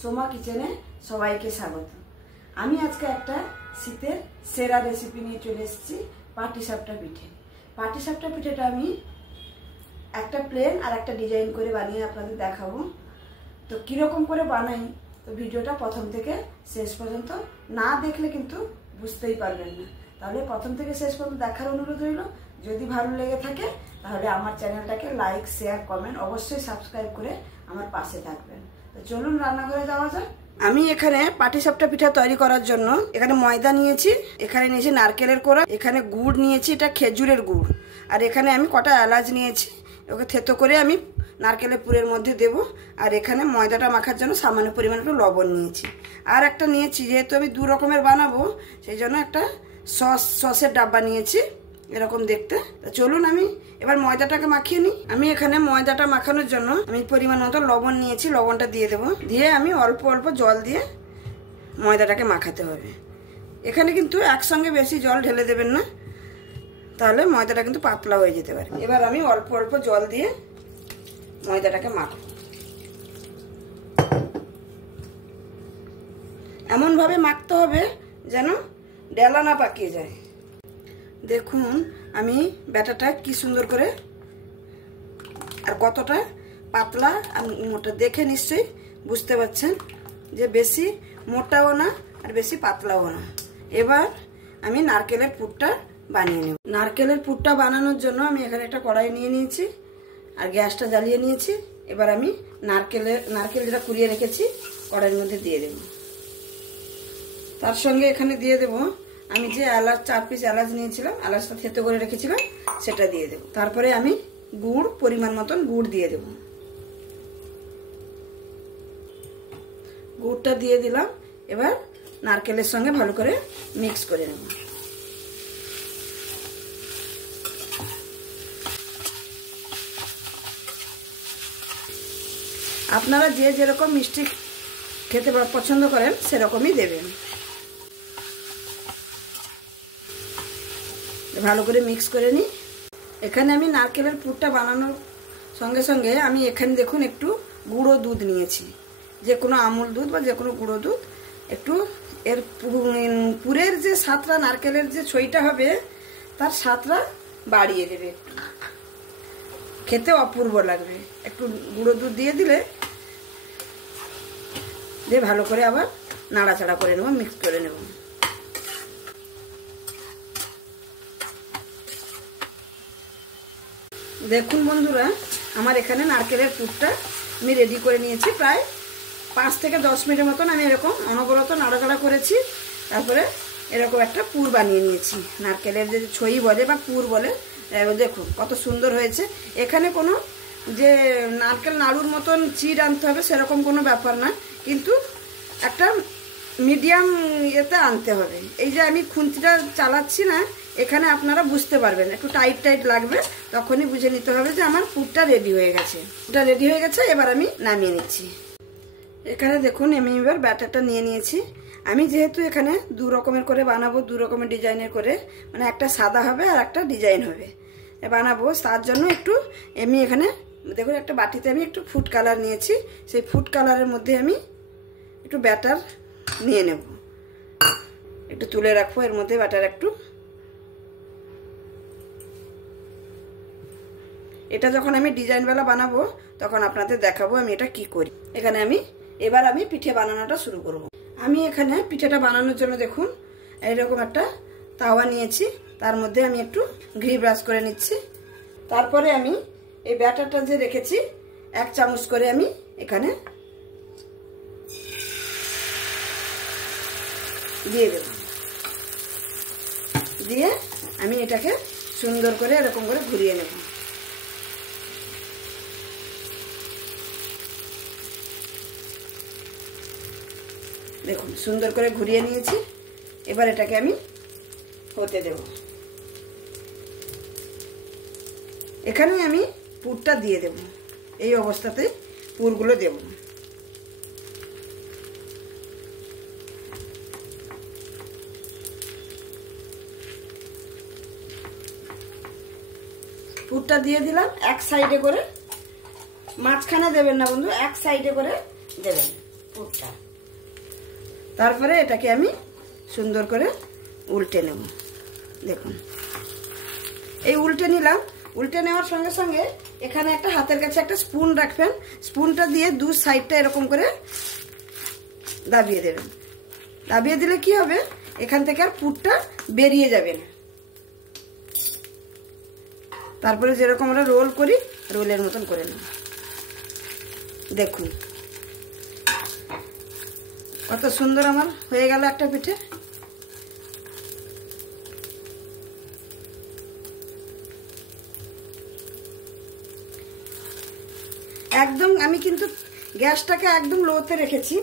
সোমা কিচেনে সবাইকে স্বাগত। আমি আজকে একটা শীতের সেরা রেসিপি নিয়ে চলে এসেছি, পাটিসাপটা পিঠে। পাটিসাপটা পিঠেটা আমি একটা প্লেন আর একটা ডিজাইন করে বানিয়ে আপনাদের দেখাবো। তো কিরকম করে বানাই, তো ভিডিওটা প্রথম থেকে শেষ পর্যন্ত না দেখলে কিন্তু বুঝতেই পারবেন না। তাহলে প্রথম থেকে শেষ পর্যন্ত দেখার অনুরোধ রইল। যদি ভালো লেগে থাকে তাহলে আমার চ্যানেলটাকে লাইক, শেয়ার, কমেন্ট অবশ্যই সাবস্ক্রাইব করে আমার পাশে থাকবেন। তো চলুন রান্নাঘরে যাওয়া যাক। আমি এখানে পাটিসাপটা পিঠা তৈরি করার জন্য এখানে ময়দা নিয়েছি, এখানে নিয়েছি নারকেলের কোড়া, এখানে গুড় নিয়েছি, এটা খেজুরের গুড়, আর এখানে আমি কটা এলাচ নিয়েছি। ওকে থেতো করে আমি নারকেলের পুরের মধ্যে দেব। আর এখানে ময়দাটা মাখার জন্য সামান্য পরিমাণে একটু লবণ নিয়েছি। আর একটা নিয়েছি, যেহেতু আমি দু রকমের বানাবো সেই জন্য একটা সসের ডাব্বা নিয়েছি এরকম দেখতে। চলুন আমি এবার ময়দাটাকে মাখিয়ে নিই। আমি এখানে ময়দাটা মাখানোর জন্য আমি পরিমাণ মতো লবণ নিয়েছি, লবণটা দিয়ে দেবো। দিয়ে আমি অল্প অল্প জল দিয়ে ময়দাটাকে মাখাতে হবে। এখানে কিন্তু একসঙ্গে বেশি জল ঢেলে দেবেন না, তাহলে ময়দাটা কিন্তু পাতলা হয়ে যেতে পারে। এবার আমি অল্প অল্প জল দিয়ে ময়দাটাকে মাখব। এমনভাবে মাখতে হবে যেন ডেলা না পাকিয়ে যায়। দেখুন আমি ব্যাটারটা কি সুন্দর করে আর কতটা পাতলা আর মোটা দেখে নিশ্চয়ই বুঝতে পারছেন যে বেশি মোটাও না আর বেশি পাতলাও না। এবার আমি নারকেলের পুরটা বানিয়ে নেব। নারকেলের পুরটা বানানোর জন্য আমি এখানে একটা কড়াই নিয়ে নিয়েছি আর গ্যাসটা জ্বালিয়ে নিয়েছি। এবার আমি নারকেল যেটা কুড়িয়ে রেখেছি কড়াইয়ের মধ্যে দিয়ে দেব। তার সঙ্গে এখানে দিয়ে দেব আমি যে এলাচ 4 পিস এলাচ নিয়েছিলাম, এলাচটা থেতো করে রেখেছিলাম, সেটা দিয়ে দেব। তারপরে আমি গুড় পরিমাণ মতন গুড় দিয়ে দেব। গুড়টা দিয়ে দিলাম। এবার নারকেলের সঙ্গে ভালো করে মিক্স করে নেব। আপনারা যে যেরকম মিষ্টি খেতে পছন্দ করেন সেরকমই দেবেন। ভালো করে মিক্স করে নিই। এখানে আমি নারকেলের পুরটা বানানোর সঙ্গে সঙ্গে আমি এখানে দেখুন একটু গুঁড়ো দুধ নিয়েছি, যে কোনো আমুল দুধ বা যে কোনো গুঁড়ো দুধ। একটু এর পুরের যে স্বাদটা, নারকেলের যে ছইটা হবে তার স্বাদটা বাড়িয়ে দেবে, একটু খেতে অপূর্ব লাগবে। একটু গুঁড়ো দুধ দিয়ে দিলে দিয়ে ভালো করে আবার নাড়াচাড়া করে নেব, মিক্স করে নেব। দেখুন বন্ধুরা, আমার এখানে নারকেলের পুরটা আমি রেডি করে নিয়েছি। প্রায় 5 থেকে 10 মিনিটের মতন আমি এরকম অনবরত নাড়াচাড়া করেছি। তারপরে এরকম একটা পুর বানিয়ে নিয়েছি, নারকেলের যে ছই বলে বা পুর বলে। দেখুন কত সুন্দর হয়েছে। এখানে কোনো যে নারকেল নাড়ুর মতন চিড় আনতে হবে সেরকম কোনো ব্যাপার না, কিন্তু একটা মিডিয়াম ইয়েতে আনতে হবে। এই যে আমি খুন্তিটা চালাচ্ছি না, এখানে আপনারা বুঝতে পারবেন একটু টাইট টাইট লাগবে, তখনই বুঝে নিতে হবে যে আমার পুরটা রেডি হয়ে গেছে। পুরটা রেডি হয়ে গেছে, এবার আমি নামিয়ে নিচ্ছি। এখানে দেখুন আমি এবার ব্যাটারটা নিয়ে নিয়েছি। আমি যেহেতু এখানে 2 রকমের করে বানাবো, 2 রকমের ডিজাইনের করে, মানে একটা সাদা হবে আর একটা ডিজাইন হবে বানাবো, তার জন্য একটু আমি এখানে দেখুন একটা বাটিতে আমি একটু ফুড কালার নিয়েছি। সেই ফুড কালারের মধ্যে আমি একটু ব্যাটার নিয়ে নেব, একটু তুলে রাখবো এর মধ্যে ব্যাটার একটু। এটা যখন আমি ডিজাইনওয়ালা বানাবো তখন আপনাদের দেখাবো আমি এটা কি করি। এখানে এবার আমি পিঠে বানানোটা শুরু করব। আমি এখানে পিঠেটা বানানোর জন্য দেখুন এইরকম একটা তাওয়া নিয়েছি, তার মধ্যে আমি একটু ঘি ব্রাশ করে নিচ্ছি। তারপরে আমি এই ব্যাটারটা যে রেখেছি 1 চামচ করে আমি এখানে দিয়ে দেব। দিয়ে আমি এটাকে সুন্দর করে এরকম করে ঘুরিয়ে নেব। দেখুন সুন্দর করে ঘুরিয়ে নিয়েছি। এবার এটাকে আমি হতে দেব। এখানে আমি পুরটা দিয়ে দেব, এই অবস্থাতে পুরগুলো দেব। পুরটা দিয়ে দিলাম এক সাইডে করে, মাঝখানে দেবেন না বন্ধু, এক সাইডে করে দেবেন। পুরটা। তারপরে এটাকে আমি সুন্দর করে উল্টে নেব। দেখুন এই উল্টে নিলাম। উল্টে নেওয়ার সঙ্গে সঙ্গে এখানে একটা হাতের কাছে একটা স্পুন রাখবেন। স্পুনটা দিয়ে দু সাইডটা এরকম করে দাবিয়ে দেবেন। দাবিয়ে দিলে কি হবে, এখান থেকে আর পুরটা বেরিয়ে যাবে না। তারপরে যেরকম আমরা রোল করি রোলের মতন করে নেব। দেখুন কত সুন্দর আমার হয়ে গেল একটা পিঠে। একদম আমি কিন্তু গ্যাসটাকে একদম লোতে রেখেছি।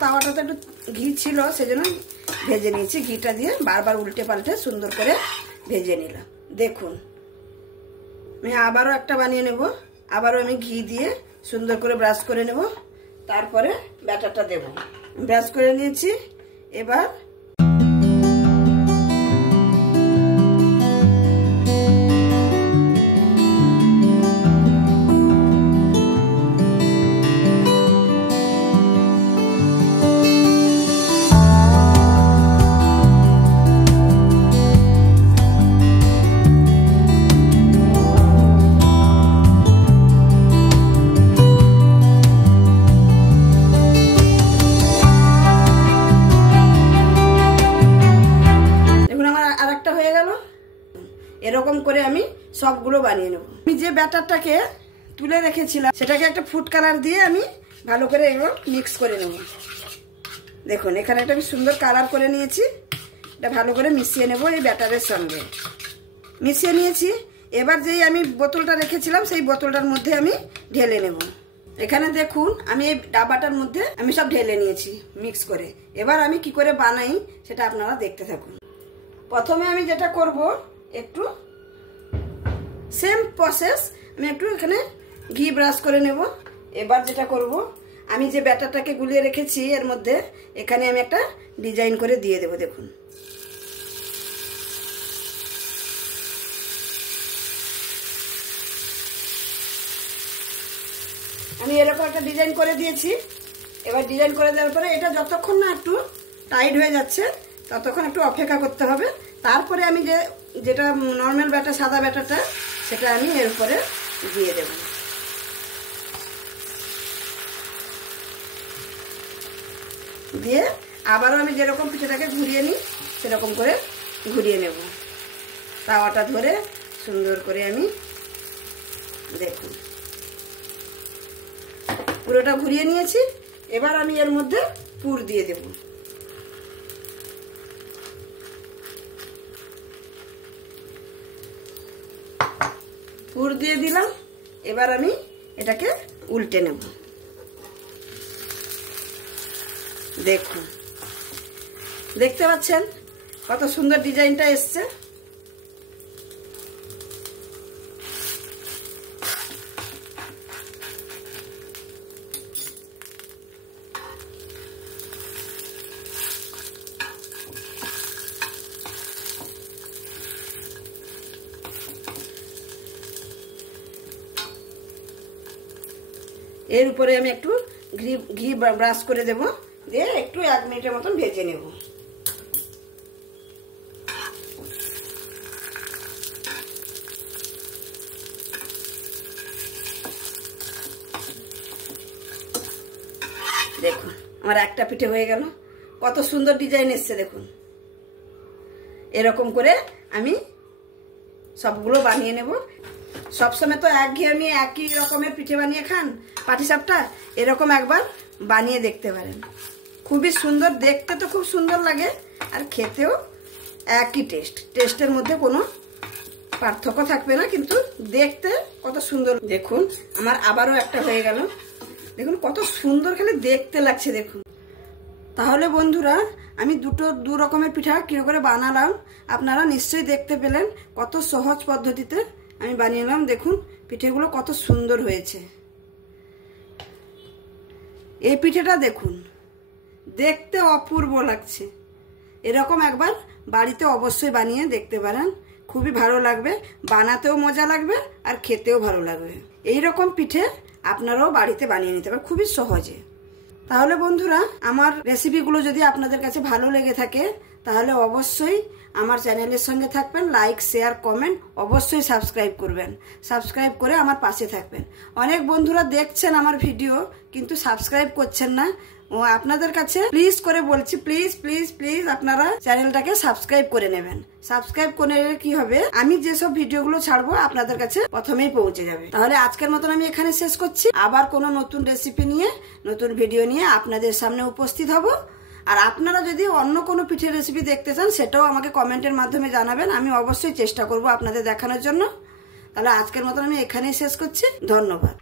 তাওয়াটাতে একটু ঘি ছিল সেজন্য ভেজে নিয়েছি। ঘিটা দিয়ে বারবার উল্টে পাল্টে সুন্দর করে ভেজে নিলাম। দেখুন আমি আবারও একটা বানিয়ে নেব। আবারও আমি ঘি দিয়ে সুন্দর করে ব্রাশ করে নেব। তারপরে ব্যাটারটা দেব। ব্রাশ করে নিয়েছি। এবার এরকম করে আমি সবগুলো বানিয়ে নেব। আমি যে ব্যাটারটাকে তুলে রেখেছিলাম সেটাকে একটা ফুড কালার দিয়ে আমি ভালো করে এগুলো মিক্স করে নেব। দেখুন এখানে একটা আমি সুন্দর কালার করে নিয়েছি। এটা ভালো করে মিশিয়ে নেব এই ব্যাটারের সঙ্গে। মিশিয়ে নিয়েছি। এবার যেই আমি বোতলটা রেখেছিলাম সেই বোতলটার মধ্যে আমি ঢেলে নেব। এখানে দেখুন আমি এই ডাবাটার মধ্যে আমি সব ঢেলে নিয়েছি মিক্স করে। এবার আমি কি করে বানাই সেটা আপনারা দেখতে থাকুন। প্রথমে আমি যেটা করব, একটু সেম প্রসেস, আমি একটু এখানে ঘি ব্রাশ করে নেব। এবার যেটা করব, আমি যে ব্যাটারটাকে গুলিয়ে রেখেছি এর মধ্যে এখানে আমি একটা ডিজাইন করে দিয়ে দেব। দেখুন আমি এরকম একটা ডিজাইন করে দিয়েছি। এবার ডিজাইন করে দেওয়ার পরে এটা যতক্ষণ না একটু টাইট হয়ে যাচ্ছে ততক্ষণ একটু অপেক্ষা করতে হবে। তারপরে আমি যেটা নর্মাল ব্যাটার, সাদা ব্যাটারটা, সেটা আমি এর উপরে দিয়ে দেব। দিয়ে আবারও আমি যেরকম পিঠেটাকে ঘুরিয়ে নিই সেরকম করে ঘুরিয়ে নেব। তাওয়াটা ধরে সুন্দর করে আমি দেখুন পুরোটা ঘুরিয়ে নিয়েছি। এবার আমি এর মধ্যে পুর দিয়ে দেব। পুর দিয়ে দিলাম। এবার আমি এটাকে উল্টে নেব। দেখুন দেখতে পাচ্ছেন কত সুন্দর ডিজাইনটা এসছে। এর উপরে আমি একটু ঘি ব্রাশ করে দেব। দিয়ে একটু 1 মিনিটের মতন ভেজে নেব। দেখুন আমার একটা পিঠে হয়ে গেল। কত সুন্দর ডিজাইন এসছে দেখুন। এরকম করে আমি সবগুলো বানিয়ে নেব। সবসময় তো একঘেয়েমি একই রকমের পিঠে বানিয়ে খান পাটিসাপটা, এরকম একবার বানিয়ে দেখতে পারেন। খুবই সুন্দর, দেখতে তো খুব সুন্দর লাগে আর খেতেও একই টেস্টের মধ্যে কোনো পার্থক্য থাকবে না, কিন্তু দেখতে কত সুন্দর। দেখুন আমার আবারও একটা হয়ে গেল। দেখুন কত সুন্দর খালি দেখতে লাগছে দেখুন। তাহলে বন্ধুরা আমি দু রকমের পিঠা কি করে বানালাম আপনারা নিশ্চয়ই দেখতে পেলেন। কত সহজ পদ্ধতিতে আমি বানিয়ে নিলাম। দেখুন পিঠেগুলো কত সুন্দর হয়েছে। এই পিঠেটা দেখুন দেখতে অপূর্ব লাগছে। এরকম একবার বাড়িতে অবশ্যই বানিয়ে দেখতে পারেন, খুবই ভালো লাগবে। বানাতেও মজা লাগবে আর খেতেও ভালো লাগবে। এই রকম পিঠে আপনারাও বাড়িতে বানিয়ে নিতে পারেন খুবই সহজে। তাহলে বন্ধুরা, আমার রেসিপিগুলো যদি আপনাদের কাছে ভালো লেগে থাকে তাহলে অবশ্যই আমার চ্যানেলের সঙ্গে থাকবেন, লাইক শেয়ার কমেন্ট অবশ্যই সাবস্ক্রাইব করবেন, সাবস্ক্রাইব করে আমার পাশে থাকবেন। অনেক বন্ধুরা দেখছেন আমার ভিডিও কিন্তু সাবস্ক্রাইব করছেন না, ও আপনাদের কাছে প্লিজ করে বলছি, প্লিজ প্লিজ প্লিজ আপনারা চ্যানেলটাকে সাবস্ক্রাইব করে নেবেন। সাবস্ক্রাইব করে নিলে কি হবে, আমি যেসব ভিডিওগুলো ছাড়বো আপনাদের কাছে প্রথমেই পৌঁছে যাবে। তাহলে আজকের মতন আমি এখানে শেষ করছি। আবার কোনো নতুন রেসিপি নিয়ে, নতুন ভিডিও নিয়ে আপনাদের সামনে উপস্থিত হব। আর আপনারা যদি অন্য কোনো পিঠের রেসিপি দেখতে চান সেটাও আমাকে কমেন্টের মাধ্যমে জানাবেন, আমি অবশ্যই চেষ্টা করব আপনাদের দেখানোর জন্য। তাহলে আজকের মতন আমি এখানেই শেষ করছি। ধন্যবাদ।